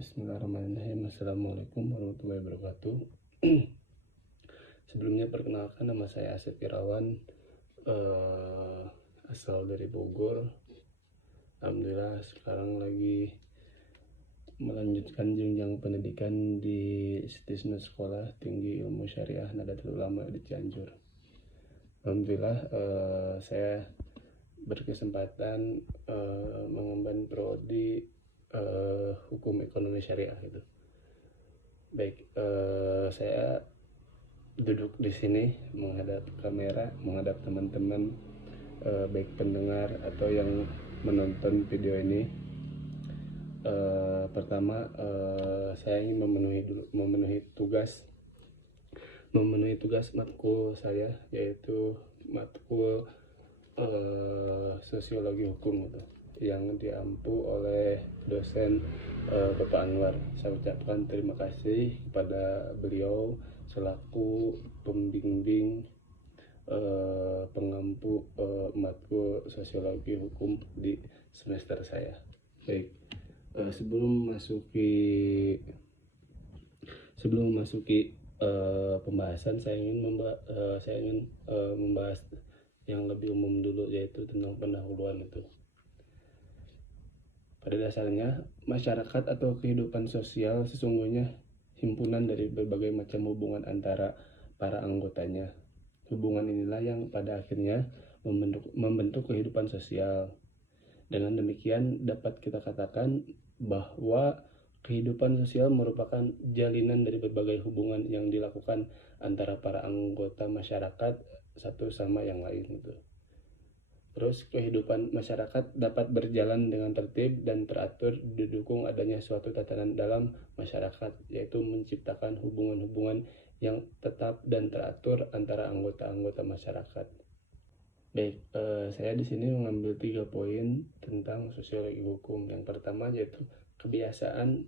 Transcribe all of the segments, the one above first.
Bismillahirrahmanirrahim. Assalamualaikum warahmatullahi wabarakatuh. Sebelumnya perkenalkan, nama saya Asep Irawan, asal dari Bogor. Alhamdulillah sekarang lagi melanjutkan jenjang pendidikan di Institusi Sekolah Tinggi Ilmu Syariah Nahdlatul Ulama di Cianjur. Alhamdulillah saya berkesempatan mengemban prodi hukum ekonomi syariah gitu. Baik, saya duduk di sini menghadap kamera, menghadap teman-teman, baik pendengar atau yang menonton video ini. Pertama, saya ingin memenuhi tugas matkul saya, yaitu matkul sosiologi hukum gitu, yang diampu oleh dosen Bapak Anwar. Saya ucapkan terima kasih kepada beliau selaku pembimbing pengampu matkul sosiologi hukum di semester saya. Baik, sebelum memasuki pembahasan, saya ingin membahas yang lebih umum dulu, yaitu tentang pendahuluan itu. Pada dasarnya, masyarakat atau kehidupan sosial sesungguhnya himpunan dari berbagai macam hubungan antara para anggotanya. Hubungan inilah yang pada akhirnya membentuk kehidupan sosial. Dengan demikian, dapat kita katakan bahwa kehidupan sosial merupakan jalinan dari berbagai hubungan yang dilakukan antara para anggota masyarakat satu sama yang lain gitu. Terus kehidupan masyarakat dapat berjalan dengan tertib dan teratur didukung adanya suatu tatanan dalam masyarakat, yaitu menciptakan hubungan-hubungan yang tetap dan teratur antara anggota-anggota masyarakat. Baik, saya di sini mengambil 3 poin tentang sosiologi hukum. Yang pertama yaitu kebiasaan.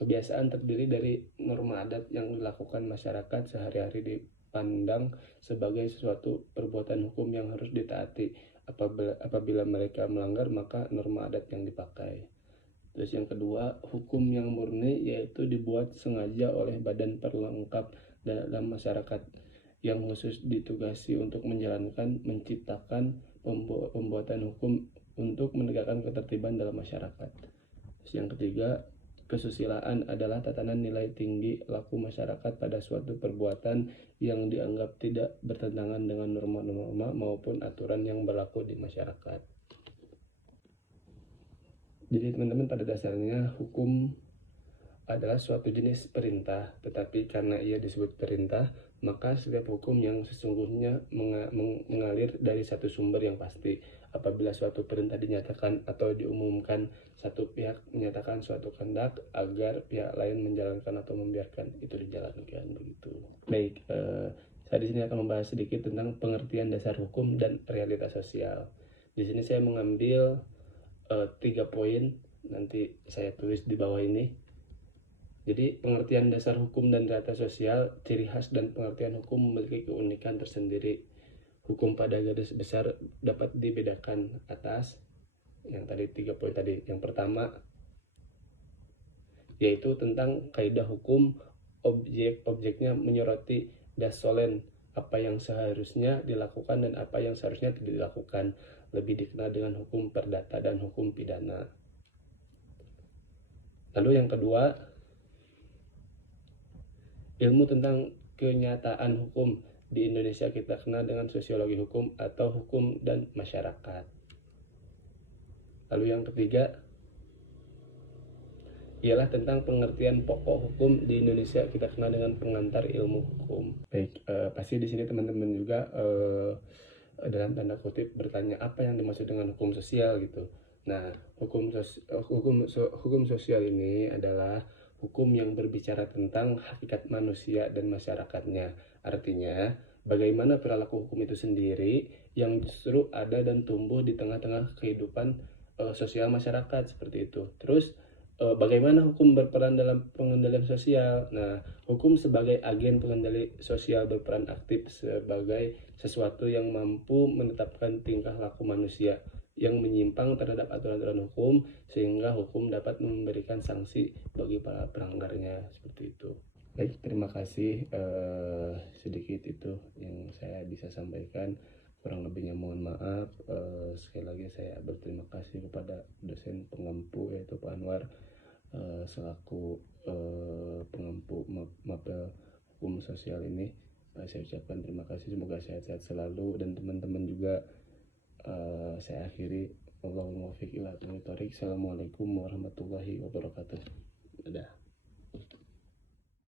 Kebiasaan terdiri dari norma adat yang dilakukan masyarakat sehari-hari dipandang sebagai sesuatu perbuatan hukum yang harus ditaati. Apabila mereka melanggar, maka norma adat yang dipakai. Terus yang kedua, hukum yang murni, yaitu dibuat sengaja oleh badan perlengkap dalam masyarakat yang khusus ditugasi untuk menciptakan pembuatan hukum untuk menegakkan ketertiban dalam masyarakat. Terus yang ketiga, kesusilaan adalah tatanan nilai tinggi laku masyarakat pada suatu perbuatan yang dianggap tidak bertentangan dengan norma-norma maupun aturan yang berlaku di masyarakat. Jadi teman-teman, pada dasarnya hukum adalah suatu jenis perintah, tetapi karena ia disebut perintah, maka setiap hukum yang sesungguhnya mengalir dari satu sumber yang pasti. Apabila suatu perintah dinyatakan atau diumumkan, satu pihak menyatakan suatu kehendak agar pihak lain menjalankan atau membiarkan itu dijalankan, begitu. Baik, saya di sini akan membahas sedikit tentang pengertian dasar hukum dan realitas sosial. Di sini saya mengambil 3 poin, nanti saya tulis di bawah ini. Jadi pengertian dasar hukum dan realitas sosial, ciri khas dan pengertian hukum memiliki keunikan tersendiri. Hukum pada garis besar dapat dibedakan atas yang tadi 3 poin tadi. Yang pertama yaitu tentang kaidah hukum, objeknya menyoroti das solen, apa yang seharusnya dilakukan dan apa yang seharusnya tidak dilakukan, lebih dikenal dengan hukum perdata dan hukum pidana. Lalu yang kedua, ilmu tentang kenyataan hukum. Di Indonesia kita kenal dengan sosiologi hukum atau hukum dan masyarakat. Lalu yang ketiga ialah tentang pengertian pokok hukum. Di Indonesia kita kenal dengan pengantar ilmu hukum. Baik, pasti di sini teman-teman juga dalam tanda kutip bertanya apa yang dimaksud dengan hukum sosial gitu. Nah, hukum sosial ini adalah hukum yang berbicara tentang hakikat manusia dan masyarakatnya. Artinya, bagaimana perilaku hukum itu sendiri yang justru ada dan tumbuh di tengah-tengah kehidupan sosial masyarakat, seperti itu. Terus, bagaimana hukum berperan dalam pengendalian sosial? Nah, hukum sebagai agen pengendali sosial berperan aktif sebagai sesuatu yang mampu menetapkan tingkah laku manusia yang menyimpang terhadap aturan-aturan hukum, sehingga hukum dapat memberikan sanksi bagi para pelanggarnya, seperti itu. Baik, terima kasih. Sedikit itu yang saya bisa sampaikan, kurang lebihnya mohon maaf. Sekali lagi saya berterima kasih kepada dosen pengampu yaitu Pak Anwar, selaku pengampu mapel hukum sosial ini. Saya ucapkan terima kasih, semoga sehat-sehat selalu, dan teman-teman juga. Saya akhiri, wallahul muwaffiq ila aqwamit thoriq. Assalamualaikum warahmatullahi wabarakatuh. Dadah.